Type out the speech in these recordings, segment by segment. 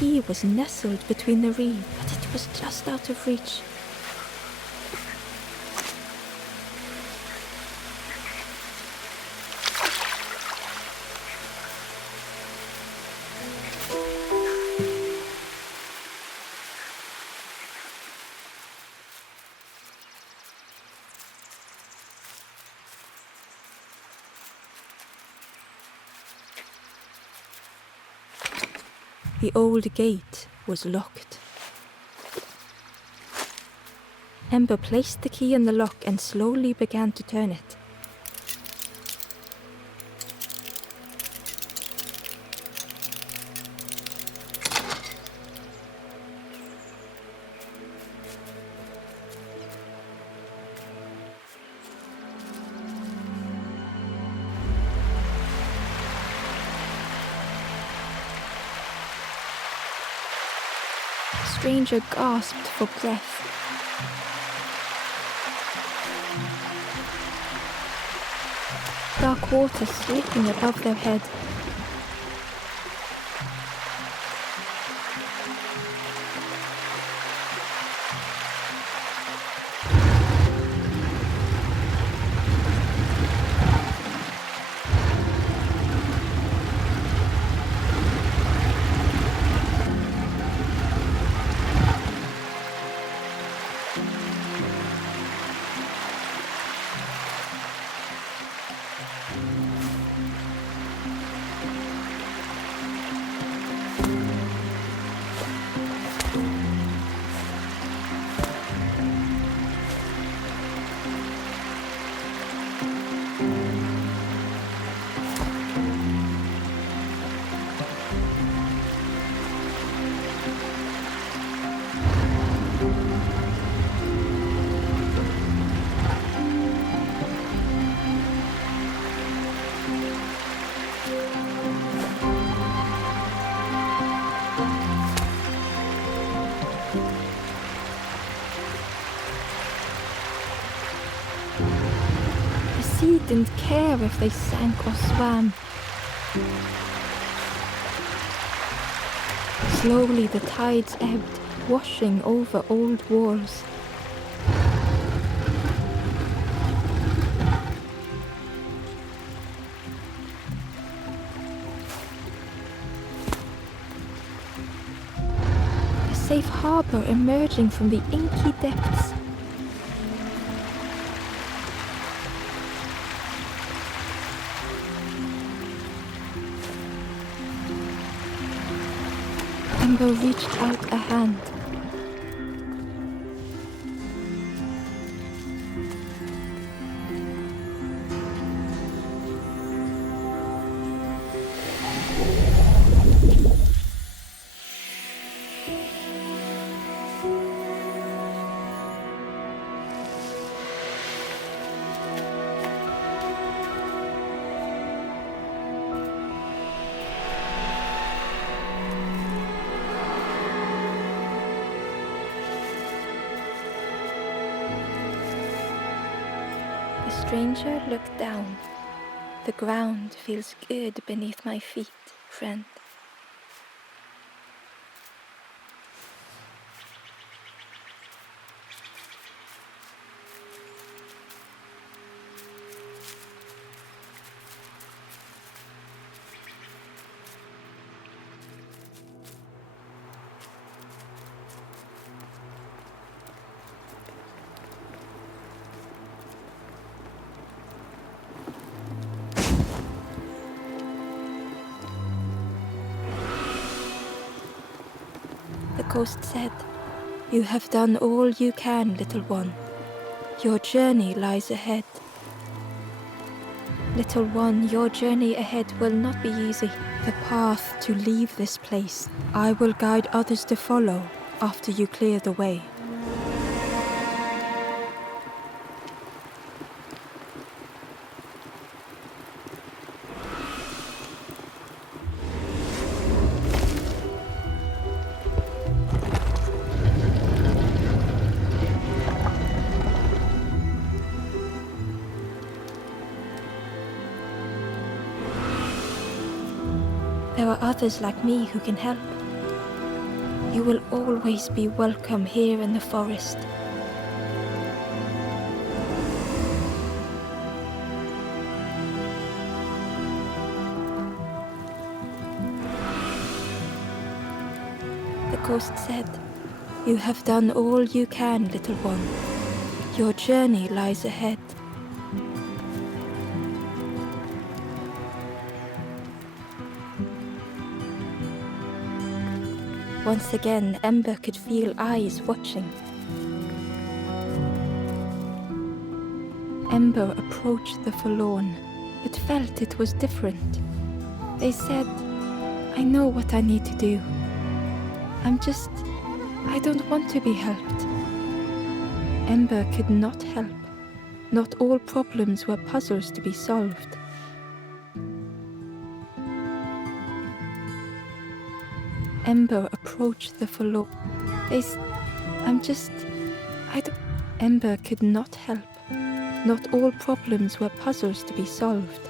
key was nestled between the reeds, but it was just out of reach. The old gate was locked. Ember placed the key in the lock and slowly began to turn it. The stranger gasped for breath. Dark water slipping above their head. He didn't care if they sank or swam. Slowly the tides ebbed, washing over old walls. A safe harbor emerging from the inky depths. Ember reached out a hand. The stranger looked down. The ground feels good beneath my feet, friend. The ghost said, "You have done all you can, little one. Your journey lies ahead. Little one, your journey ahead will not be easy. The path to leave this place, I will guide others to follow after you clear the way." There are others like me who can help. You will always be welcome here in the forest. The ghost said, "You have done all you can, little one. Your journey lies ahead." Once again, Ember could feel eyes watching. Ember approached the forlorn, but felt it was different. They said, "I know what I need to do. I don't want to be helped." Ember could not help. Not all problems were puzzles to be solved. Ember approached the forlorn. Ember could not help. Not all problems were puzzles to be solved.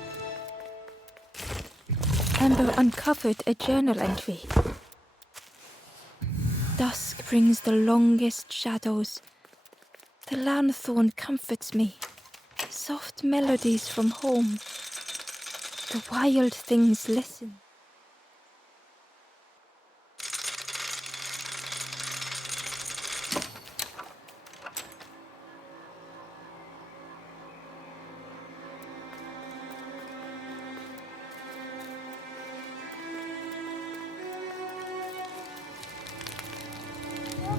Ember uncovered a journal entry. "Dusk brings the longest shadows. The lanthorn comforts me. Soft melodies from home. The wild things listen."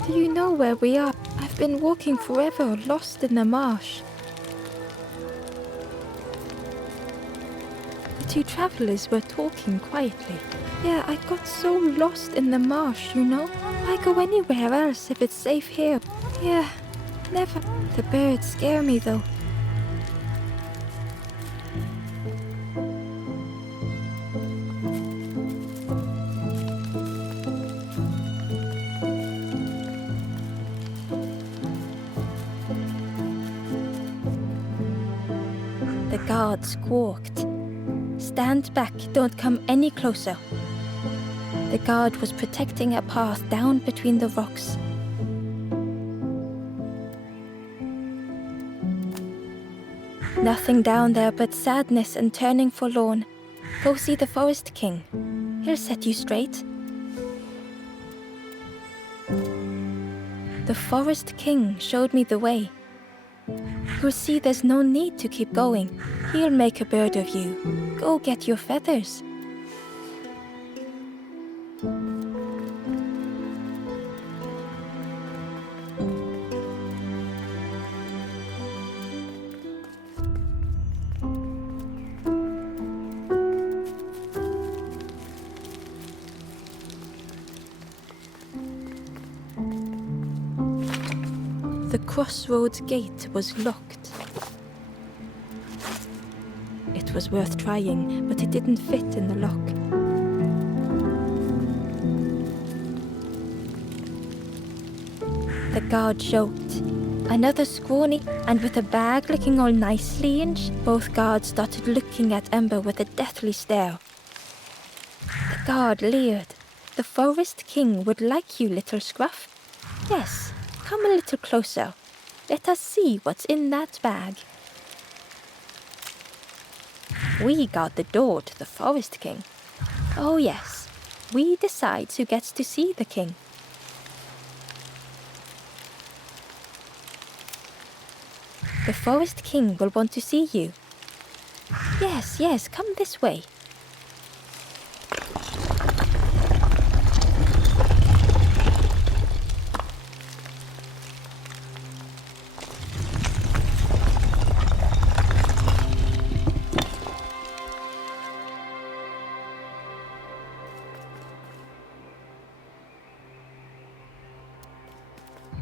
"Do you know where we are? I've been walking forever, lost in the marsh." The two travelers were talking quietly. "Yeah, I got so lost in the marsh, you know. Why go anywhere else if it's safe here? Yeah, never. The birds scare me though." The guard squawked, "Stand back, don't come any closer." The guard was protecting a path down between the rocks. "Nothing down there but sadness and turning forlorn. Go see the Forest King. He'll set you straight." The Forest King showed me the way. "You'll see there's no need to keep going. He'll make a bird of you. Go get your feathers." The crossroads gate was locked. It was worth trying, but it didn't fit in the lock. The guard joked. "Another scrawny, and with a bag looking all nicely in." Both guards started looking at Ember with a deathly stare. The guard leered. "The Forest King would like you, little scruff. Yes, come a little closer. Let us see what's in that bag." "We guard the door to the Forest King." "Oh yes, we decide who gets to see the king." "The Forest King will want to see you." Yes, come this way."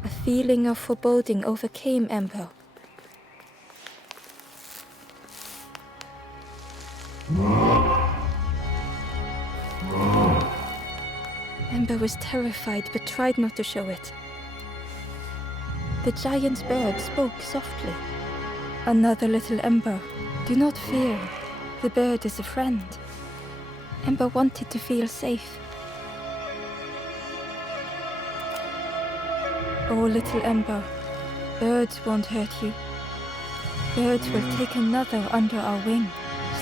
A feeling of foreboding overcame Ember. Ember was terrified but tried not to show it. The giant bird spoke softly. "Another little Ember. Do not fear. The bird is a friend." Ember wanted to feel safe. Oh, little Ember, birds won't hurt you. Birds will take another under our wing.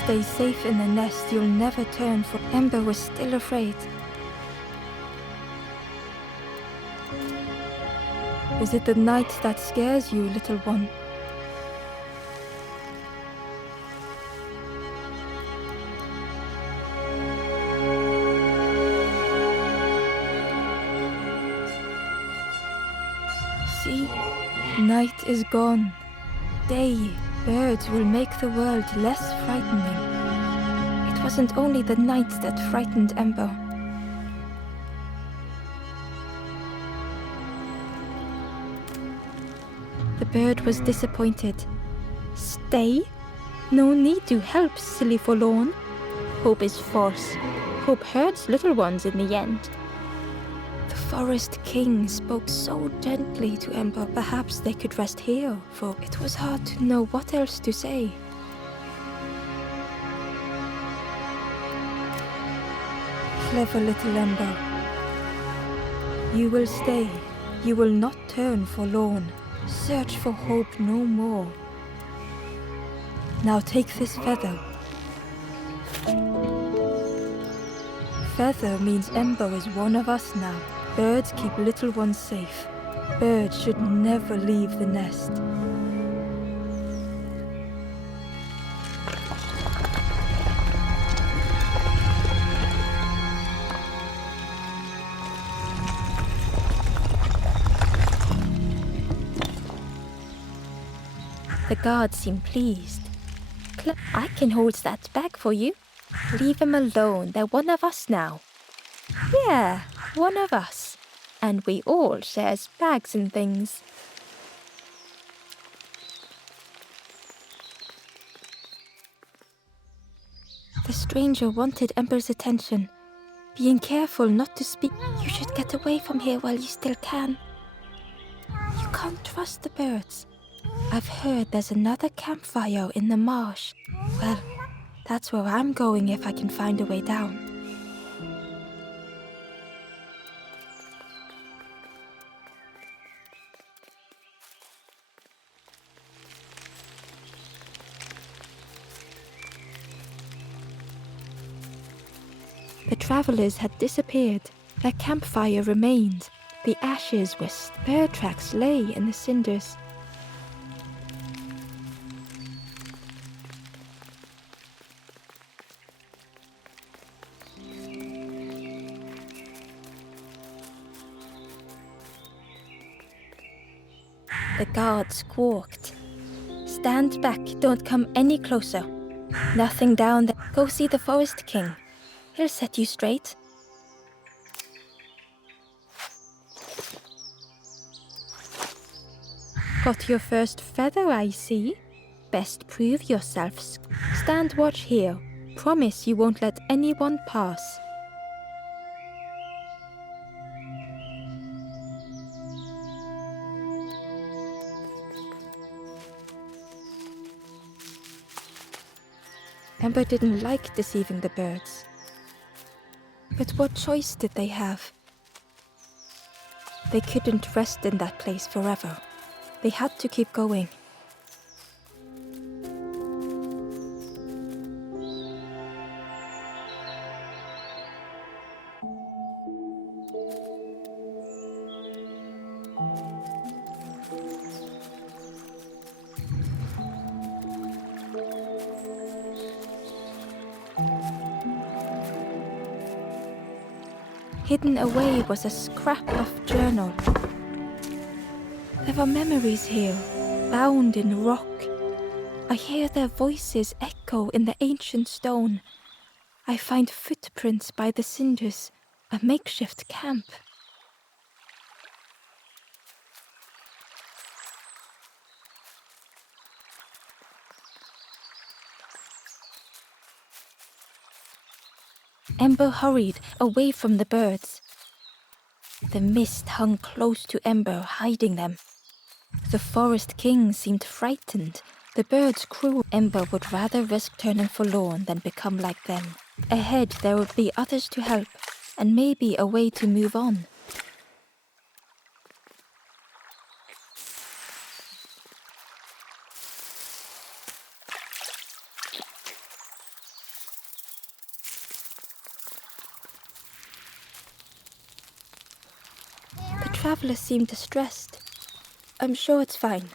Stay safe in the nest, you'll never turn, for Ember was still afraid. Is it the night that scares you, little one? See, night is gone. Day, birds will make the world less frightening. It wasn't only the night that frightened Ember. The bird was disappointed. Stay? No need to help, silly forlorn. Hope is false. Hope hurts little ones in the end. The Forest King spoke so gently to Ember, perhaps they could rest here, for it was hard to know what else to say. Clever little Ember. You will stay. You will not turn forlorn. Search for hope no more. Now take this feather. Feather means Ember is one of us now. Birds keep little ones safe. Birds should never leave the nest. The guards seem pleased. I can hold that bag for you. Leave them alone, they're one of us now. Yeah, one of us. And we all shares bags and things. The stranger wanted Ember's attention. Being careful not to speak. You should get away from here while you still can. You can't trust the birds. I've heard there's another campfire in the marsh. Well, that's where I'm going if I can find a way down. The travelers had disappeared. Their campfire remained. The ashes where bird tracks lay in the cinders. The guard squawked. Stand back, don't come any closer. Nothing down there. Go see the Forest King. He'll set you straight. Got your first feather, I see. Best prove yourself. Stand watch here. Promise you won't let anyone pass. Ember didn't like deceiving the birds. But what choice did they have? They couldn't rest in that place forever. They had to keep going. Hidden away was a scrap of journal. There were memories here, bound in rock. I hear their voices echo in the ancient stone. I find footprints by the cinders, a makeshift camp. Ember hurried away from the birds. The mist hung close to Ember, hiding them. The Forest King seemed frightened. The birds crew. Ember would rather risk turning forlorn than become like them. Ahead there would be others to help, and maybe a way to move on. traveler seemed distressed. I'm sure it's fine.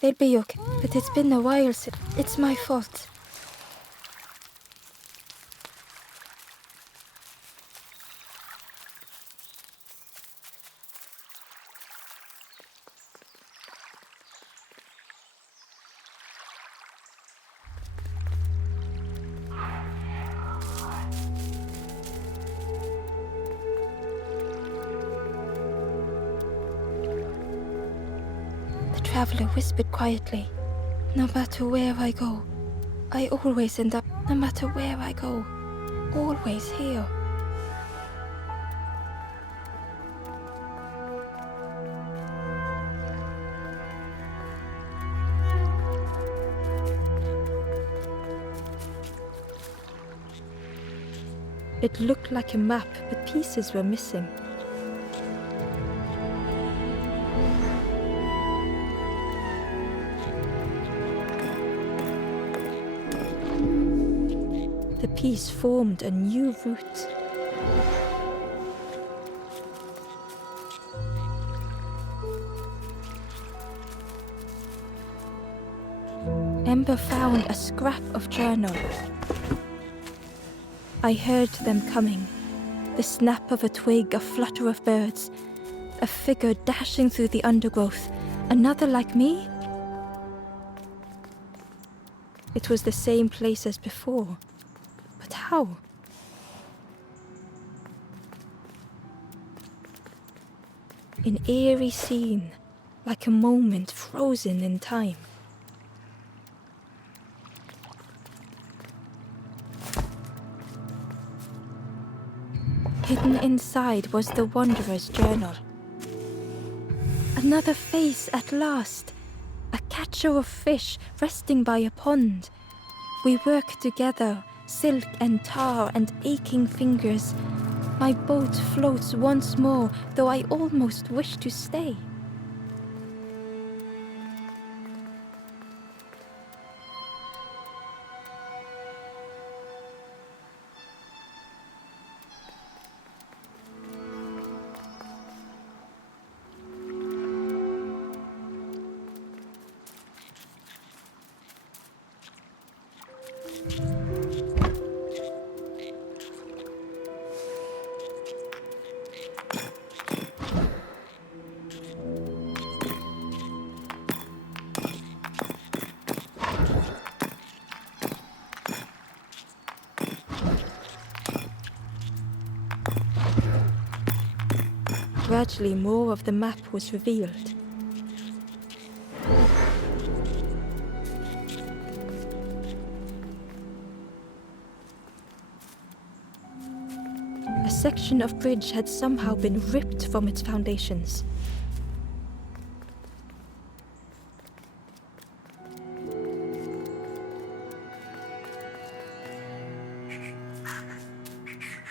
They'll be okay, but it's been a while since... It's my fault. The traveler whispered quietly, "No matter where I go, I always end up... No matter where I go, always here." It looked like a map, but pieces were missing. The piece formed a new route. Ember found a scrap of journal. I heard them coming. The snap of a twig, a flutter of birds, a figure dashing through the undergrowth. Another like me? It was the same place as before. But how? An eerie scene, like a moment frozen in time. Hidden inside was the Wanderer's journal. Another face at last. A catcher of fish resting by a pond. We work together, silk and tar and aching fingers. My boat floats once more, though I almost wish to stay. Gradually, more of the map was revealed. A section of bridge had somehow been ripped from its foundations.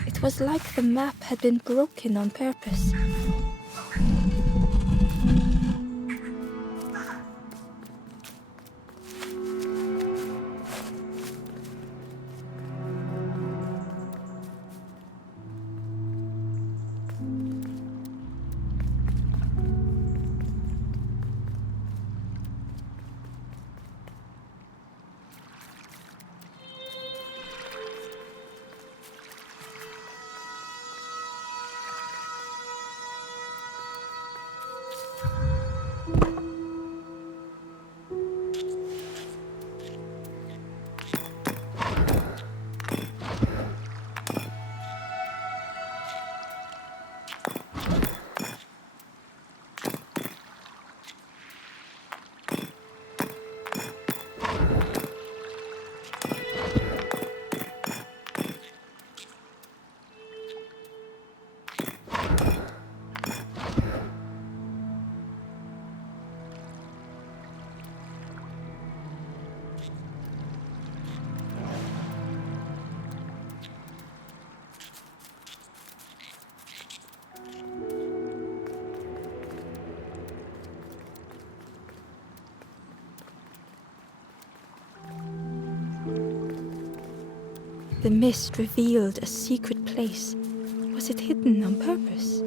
It was like the map had been broken on purpose. The mist revealed a secret place. Was it hidden on purpose?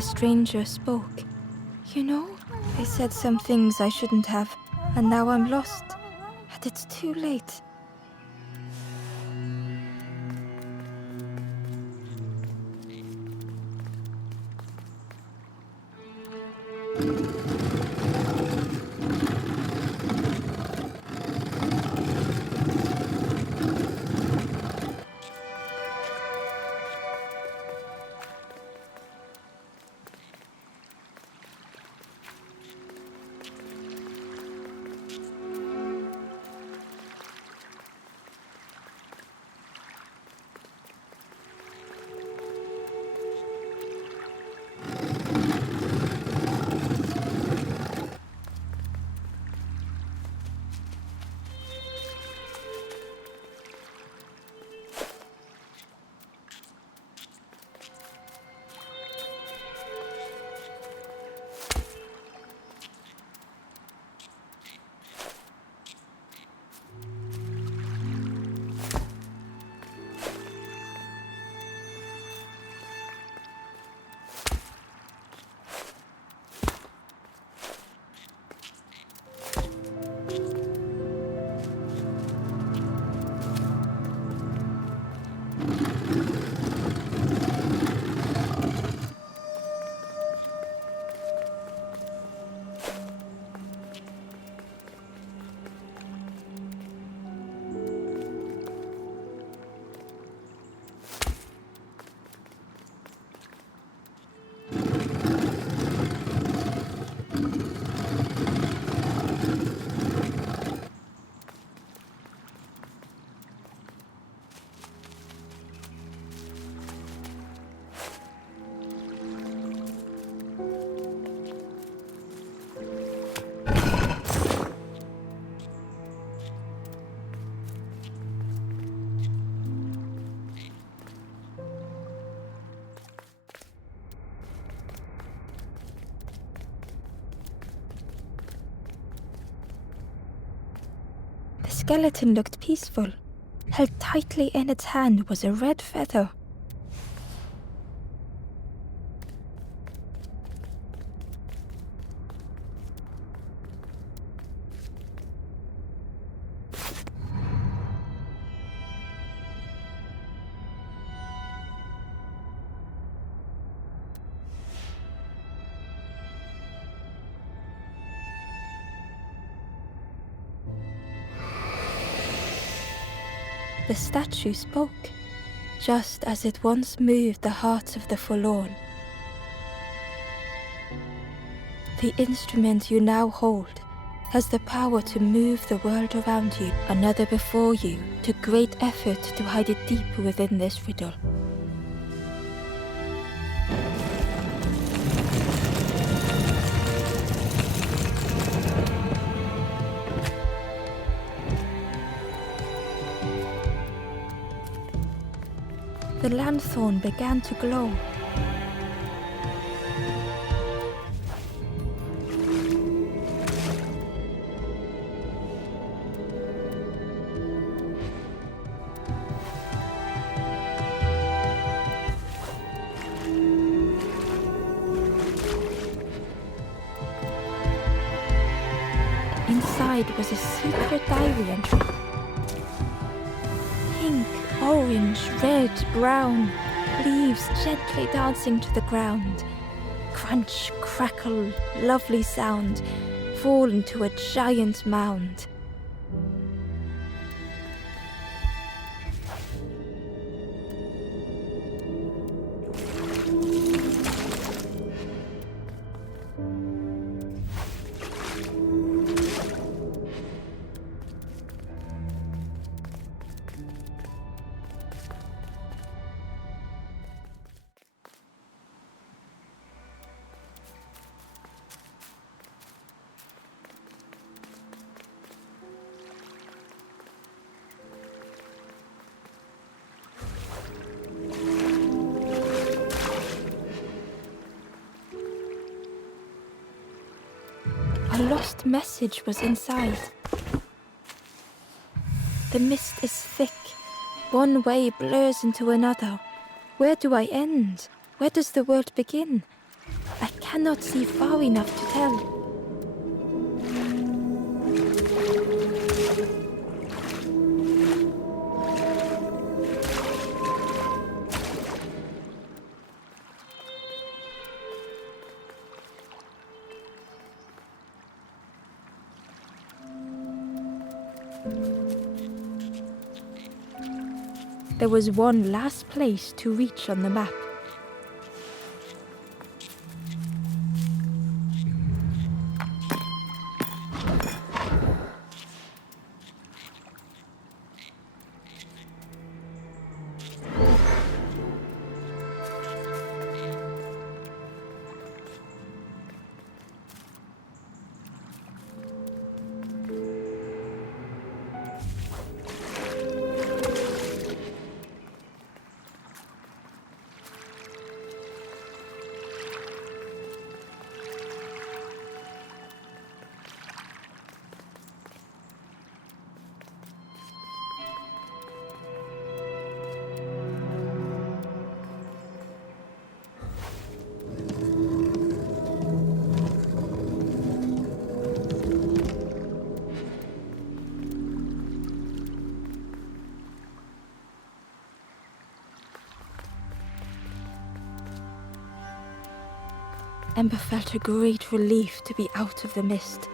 The stranger spoke. You know, I said some things I shouldn't have, and now I'm lost. And it's too late. The skeleton looked peaceful. Held tightly in its hand was a red feather. The statue spoke, just as it once moved the hearts of the forlorn. The instrument you now hold has the power to move the world around you, another before you, to great effort to hide it deep within this riddle. The lanthorn began to glow. Inside was a secret diary entry. Pink, orange, red, brown, leaves gently dancing to the ground. Crunch, crackle, lovely sound, fall into a giant mound. A lost message was inside. The mist is thick. One way blurs into another. Where do I end? Where does the world begin? cannot see far enough to tell. There was one last place to reach on the map. Ember felt a great relief to be out of the mist.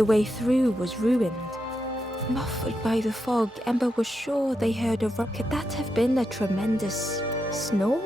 The way through was ruined. Muffled by the fog, Ember was sure they heard a rock. Could that have been a tremendous snow?